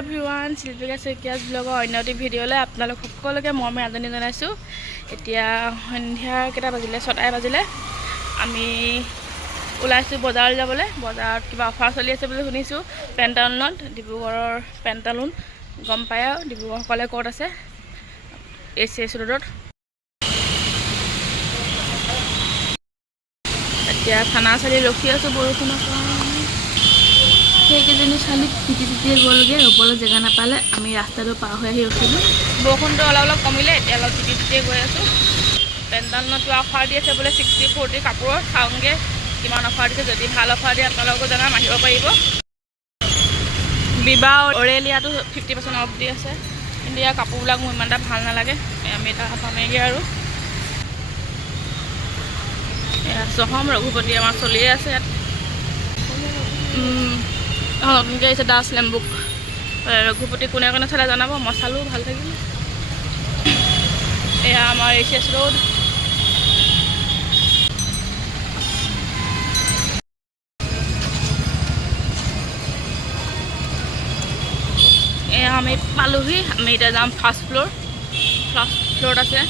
Everyone, Silpika শইকীয়াছ ব্লগৰ অন্য এটি ভিডিঅ'লৈ আপোনালোক সকলোকে মৰমে আদৰণি জনাইছোঁ। এতিয়া সন্ধিয়া কেইটা বাজিলে, 6টাই বাজিলে। আমি ওলাইছোঁ বজাৰলৈ যাবলৈ। বজাৰত কিবা অফাৰ চলি আছে বুলি শুনিছোঁ পেণ্টালুনত, ডিব্ৰুগড়ৰ পেণ্টালুন। গম পায় আৰু ডিব্ৰুগড়সকলে ক'ত আছে, ACS ৰোডত। এতিয়া থানা চালি ৰখি আছোঁ বৰষুণৰ কাৰণে। সেইকেইজনী ছোৱালী তিতিয়ে গ'লগৈ, ৰ'বলৈ জেগা নাপালে। আমি ৰাস্তাটো পাৰ হৈ আহি ৰখিলোঁ। বৰষুণটো অলপ কমিলে, এতিয়া অলপ তিতিয়ে গৈ আছোঁ। পেণ্টালুনত কিবা অফাৰ দি আছে বোলে 60-40 কাপোৰৰ। চাওঁগৈ কিমান অফাৰ দিছে। যদি ভাল অফাৰ দিয়ে আপোনালোকো জনাম, আহিব পাৰিব। বিবাহ অৰেলিয়াটো 50% অফ দি আছে, কিন্তু ইয়াৰ কাপোৰবিলাক মোৰ ইমান এটা ভাল নালাগে। আমি এটা পামেগৈ আৰু এয়া চহম ৰঘুপতি আমাৰ চলিয়ে আছে ইয়াত। নতুনকৈ আহিছে দাস লেম্বুক। ৰঘুপতি কোনে কোনে চালে জনাব, মই চালোঁ, ভাল লাগিল। এয়া আমাৰ ACS ৰোড। এয়া আমি পালোহি। আমি এতিয়া যাম ফাৰ্ষ্ট ফ্ল'ৰত আছে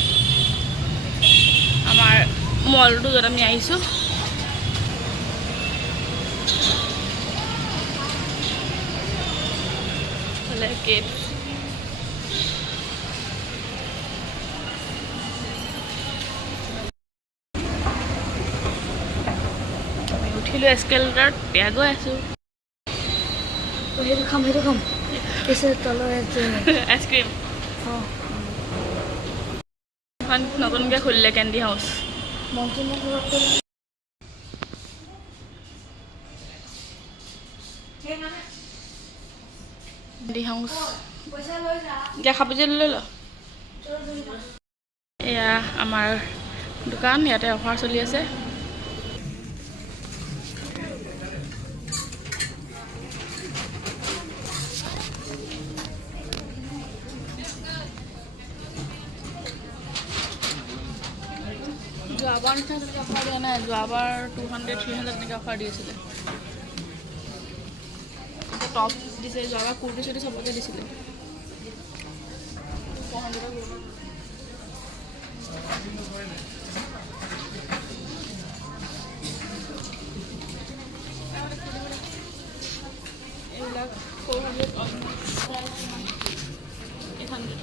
আমাৰ মলটো, য'ত আমি আহিছোঁ। আমি উঠিলোঁ এস্কেলেটাৰত, বেয়া গৈ আছোঁ। সেইটো খাম তলৰ আইচক্ৰীম এখন নতুনকৈ খুলিলে কেণ্ডি হাউচ। কেণ্ডি হাউচ এতিয়া খাব যে লৈ ল। এয়া আমাৰ দোকান, ইয়াতে অফাৰ চলি আছে। যোৱাবাৰ নিচিনা তেনেকৈ অফাৰ দিয়া নাই। যোৱাবাৰ 200-300 তেনেকৈ অফাৰ দি আছিলে। এতিয়া টপ দিছে, যোৱাবাৰ কুৰ্তি চুৰ্তি চবকে দিছিলে। 400 এইবিলাক 400 800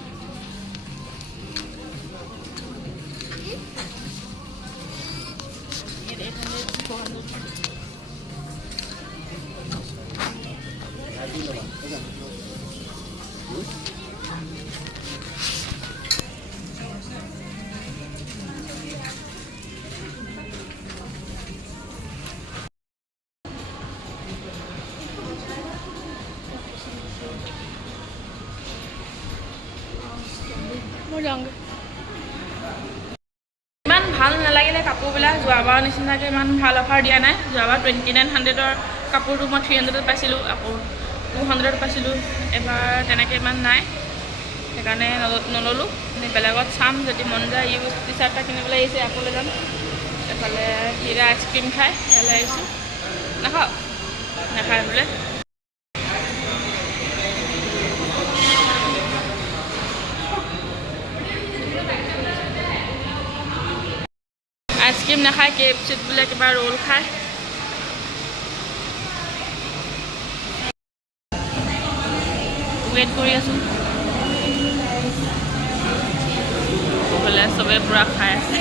ইমান ভাল নালাগিলে কাপোৰবিলাক। যোৱাবাৰৰ নিচিনাকৈ ইমান ভাল অফাৰ দিয়া নাই। যোৱাবাৰ 2900ৰ কাপোৰটো মই 300ত পাইছিলোঁ, আকৌ 200ত পাইছিলোঁ। এবাৰ তেনেকৈ ইমান নাই, সেইকাৰণে নল'লোঁ। বেলেগত চাম, যদি মন যায়। ইউজ টি চাৰ্ট এটা কিনিবলৈ আহিছে, আকৌ লৈ যাম। এফালে হীৰা আইচক্ৰীম খাই ইয়ালৈ আহিছোঁ। নাখাওঁ, নাখায় বোলে। আইচক্ৰীম নাখায়, KFCত বোলে কিবা ৰোল খায়। ৱেইট কৰি আছোঁ। বোলে চবে পূৰা খাই আছে।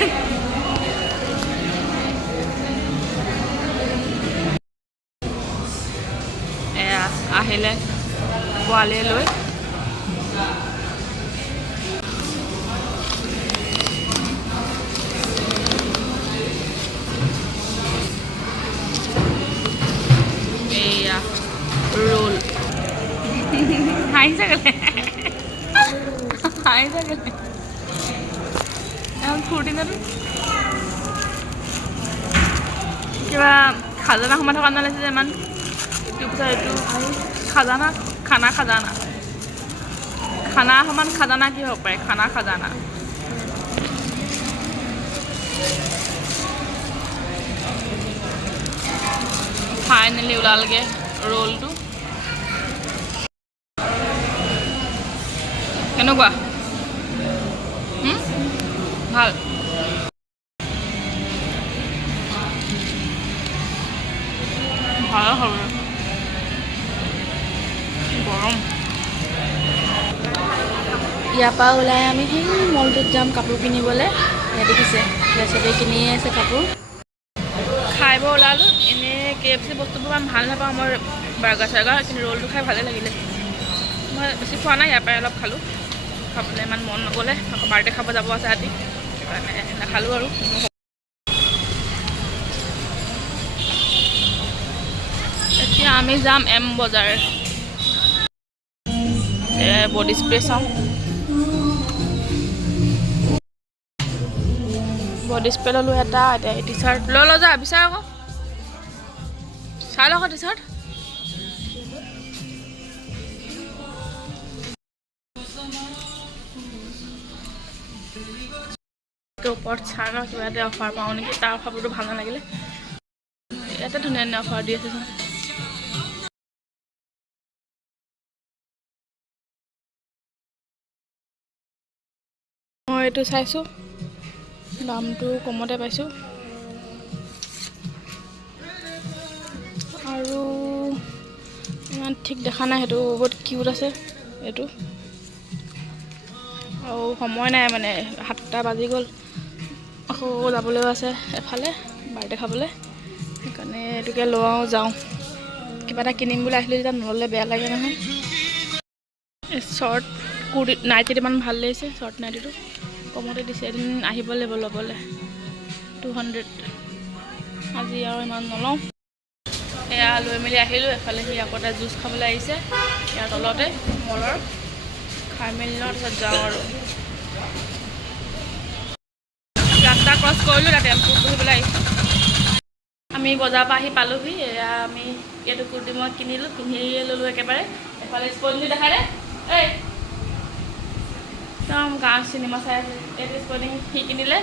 এয়া আহিলে পোৱালীয়ে লৈ। এয়া ৰোল হাঁহিছে গ'লে, হাঁহিছে গ'লে ফূৰ্তি নাতো কিবা খাজানা সোমাই থকা নালাগিছে যে ইমান। ইটো পিছত এইটো খাজানা, খানা সমান খাজানা কি হ'ব পাৰে? খাজানা ফাইনেলি ওলালগৈ ৰোলটো। কেনেকুৱা ভাল ভাল হ'ব গৰম ইয়াৰ পৰা ওলাই আমি সেই মলটোত যাম কাপোৰ কিনিবলৈ ইয়াত দেখিছে চবেই কিনিয়ে আছে কাপোৰ খাই বৈ ওলালোঁ এনেই KFC বস্তুবোৰ ইমান ভাল নাপাওঁ মই বাৰ্গাৰ চাৰ্গাৰ কিন্তু ৰোলটো খাই ভালেই লাগিলে মই বেছি খোৱা নাই ইয়াৰ পৰাই অলপ খালোঁ খাবলৈ ইমান মন নগ'লে আকৌ বাৰ্থডে খাব যাব আছে ৰাতি সেইকাৰণে নাখালোঁ আৰু এতিয়া আমি যাম M বজাৰ বডি স্প্ৰে চাওঁ বডি স্প্ৰে ল'লোঁ এটা এতিয়া টি চাৰ্ট লৈ যা বিচাৰ আকৌ চাই লওক টি চাৰ্ট ওপৰত চাই লওঁ কিবা এটা অফাৰ পাওঁ নেকি তাৰ অফাৰটো ভাল নালাগিলে ইয়াতে ধুনীয়া ধুনীয়া অফাৰ দি আছে চোন মই এইটো চাইছোঁ দামটো কমতে পাইছোঁ আৰু ইমান ঠিক দেখা নাই সেইটো বহুত কিউট আছে এইটো আৰু সময় নাই মানে 7টা বাজি গ'ল আকৌ যাবলৈও আছে এফালে বাৰ্থডে খাবলৈ সেইকাৰণে এইটোকে লওঁ যাওঁ কিবা এটা কিনিম বুলি আহিলোঁ যেতিয়া নল'লে বেয়া লাগে নহয় শ্বৰ্ট কুৰ্তি নাইটিটো ইমান ভাল লাগিছে শ্বৰ্ট নাইটিটো কমতে দিছে এদিন আহিব লাগিব ল'বলৈ 200 আজি আৰু ইমান নলওঁ এয়া লৈ মেলি আহিলোঁ এফালে সি আকৌ এটা জুচ খাবলৈ আহিছে ইয়াৰ তলতে মলৰ খাই মেলি লওঁ তাৰপিছত যাওঁ আৰু ৰাস্তা ক্ৰছ কৰিলোঁ তাত টেম্পুত বহিবলৈ আহিছোঁ আমি বজাৰৰ পৰা আহি পালোঁহি এয়া আমি এইটো কুৰ্তি মই কিনিলোঁ পিন্ধিয়ে ল'লোঁ একেবাৰে এফালে স্পৰ্টিংটো দেখাই দে এই একদম গাঁৱৰ চিনেমা চাই আছে এইটো স্পৰ্টিং সি কিনিলে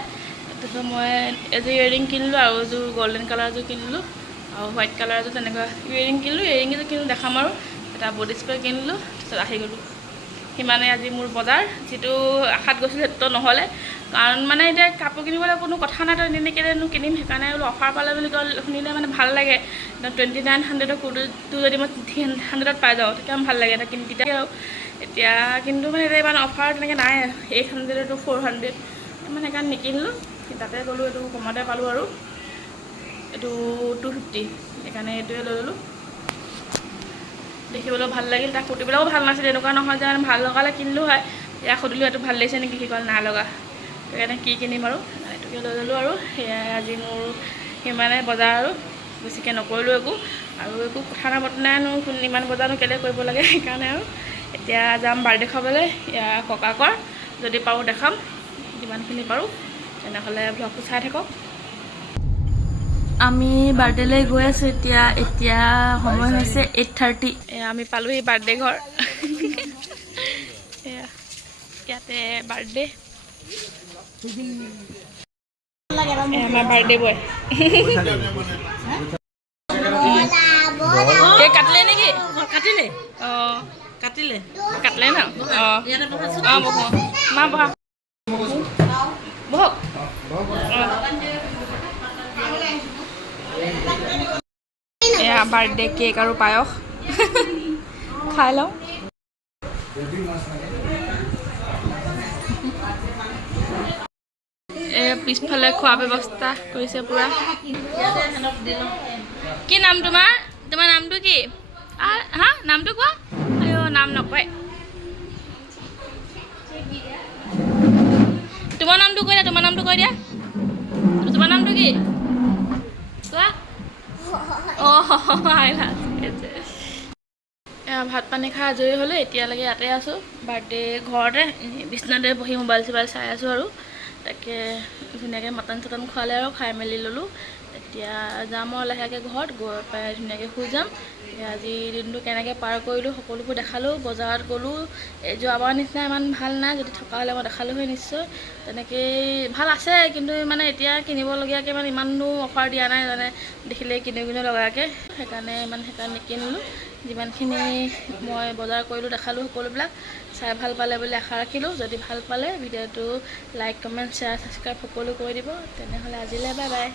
তাৰপিছত মই এযোৰ ইয়েৰিং কিনিলোঁ আৰু এযোৰ গল্ডেন কালাৰ এযোৰ কিনিলোঁ আৰু হোৱাইট কালাৰ এযোৰ তেনেকুৱা ইয়েৰিং কিনিলোঁ ইয়েৰিংকেইযোৰ কিনিলোঁ দেখাম আৰু এটা বডি স্প্ৰে কিনিলোঁ তাৰপিছত আহি গ'লোঁ সিমানে আজি মোৰ বজাৰ যিটো আশাত গৈছিলোঁ সেইটো নহ'লে কাৰণ মানে এতিয়া কাপোৰ কিনিবলৈ কোনো কথা নাই তই এনেকেনো কিনিম সেইকাৰণে বোলো অফাৰ পালে বুলি শুনিলে মানে ভাল লাগে 2900ৰ কুৰ্তিটো যদি মই 300ত পাই যাওঁ তেতিয়া ভাল লাগে এটা কিনি তেতিয়া আৰু এতিয়া কিন্তু মানে এতিয়া ইমান অফাৰ তেনেকৈ নাই 800 to 400 মানে সেইকাৰণে নিকিনিলোঁ তাতে গ'লোঁ এইটো কমতে পালোঁ আৰু এইটো 250 সেইকাৰণে এইটোৱে লৈ ল'লোঁ দেখিবলৈ ভাল লাগিল তাৰ কুৰ্তিবিলাকো ভাল নাছিল এনেকুৱা নহয় যে ভাল লগালে কিনিলোঁ হয় ইয়াক সুধিলোঁ এইটো ভাল লাগিছে নেকি সি ক'লে নাই লগা সেইকাৰণে কি কিনিম আৰু এইটোকে লৈ ল'লোঁ আৰু সেয়াই আজি মোৰ সিমানে বজাৰ আৰু বেছিকৈ নকৰিলোঁ একো আৰু একো কথা নাবতৰা নাইনো ইমান বজাৰনো কেলৈ কৰিব লাগে সেইকাৰণে আৰু এতিয়া যাম বাৰ্থডে খাবলৈ ইয়াৰ ককাকৰ যদি পাৰোঁ দেখাম যিমানখিনি পাৰোঁ তেনেহ'লে ব্লগটো চাই থাকক আমি বাৰ্থডেলৈ গৈ আছোঁ এতিয়া সময় হৈছে 8:30 আমি পালোঁহি বাৰ্থডে ঘৰ ইয়াতে বাৰ্থডে আমাৰ বাৰ্থডে বয় কেক কাটিলে নেকি কাটিলে অঁ কাটিলে ন অঁ অঁ বহক মা বহক বহক এয়া বাৰ্থডে কেক আৰু পায়স খাই লওঁ পিছফালে খোৱা ব্যৱস্থা কৰিছে পূৰা কি নাম তোমাৰ নামটো কি হা নামটো কোৱা নাম নকয় তোমাৰ নামটো কৈ দিয়া তোমাৰ নামটো কি কোৱা অঁ ভাত পানী খাই আজৰি হ'লোঁ এতিয়ালৈকে ইয়াতে আছোঁ বাৰ্থডে ঘৰতে বিচনাতে বহি মোবাইল চোবাইল চাই আছোঁ আৰু তাকে ধুনীয়াকৈ মটন চটন খোৱালে আৰু খাই মেলি ল'লোঁ এতিয়া যাম আৰু লাহেকৈ ঘৰত গৈ পাই ধুনীয়াকৈ শুই যাম আজিৰ দিনটো কেনেকৈ পাৰ কৰিলোঁ সকলোবোৰ দেখালোঁ বজাৰত গ'লোঁ যোৱাবাৰ নিচিনা ইমান ভাল নাই যদি থকা হ'লে মই দেখালোঁ হয় নিশ্চয় তেনেকেই ভাল আছে কিন্তু মানে এতিয়া কিনিবলগীয়াকৈ মানে ইমানো অফাৰ দিয়া নাই মানে দেখিলে কিনো লগাকৈ সেইকাৰণে নিকিনিলোঁ যিমানখিনি মই বজাৰ কৰিলোঁ দেখালোঁ সকলোবিলাক চাই ভাল পালে বুলি আশা ৰাখিলোঁ। যদি ভাল পালে ভিডিঅ'টো লাইক কমেণ্ট শ্বেয়াৰ ছাবস্ক্ৰাইব সকলো কৰি দিব। তেনেহ'লে আজিলৈ বাই বাই।